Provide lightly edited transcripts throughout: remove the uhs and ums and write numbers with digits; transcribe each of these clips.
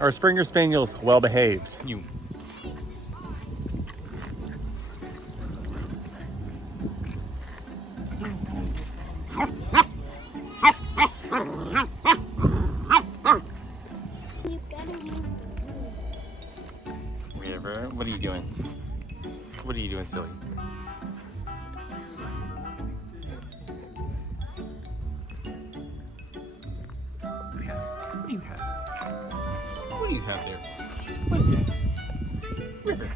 Our Springer Spaniel's well behaved. You. River, what are you doing? What are you doing, silly? What do you have? What do you have there? What is that? River.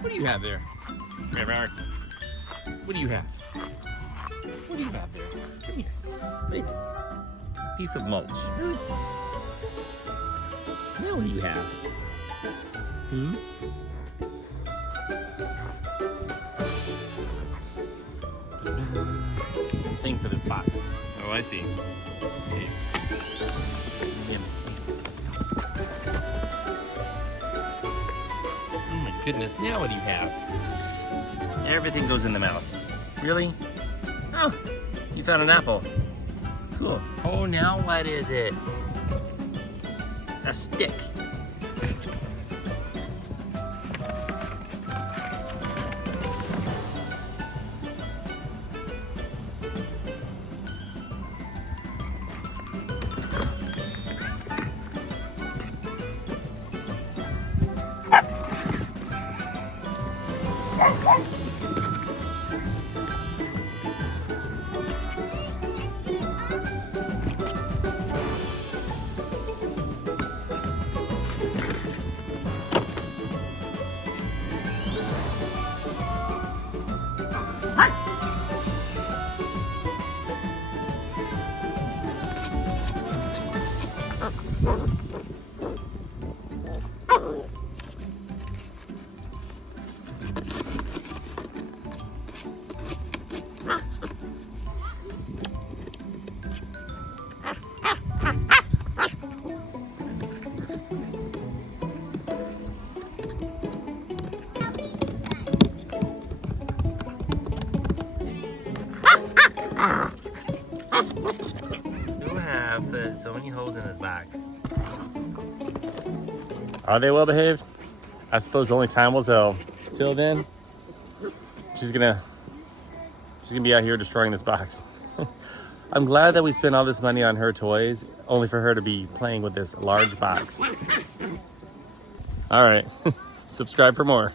What do you have there? River. What do you have? What do you have there? Come here. What is it? Piece of mulch. Really? Now what do you have? Hmm? Thing for this box. Oh, I see. Okay. Oh my goodness, now what do you have? Everything goes in the mouth. Really? Oh, you found an apple. Cool. Oh, now what is it? A stick. Who have put so many holes in his box? Are they well behaved? I suppose only time will tell. Till then, she's gonna be out here destroying this box. I'm glad that we spent all this money on her toys, only for her to be playing with this large box. All right, subscribe for more.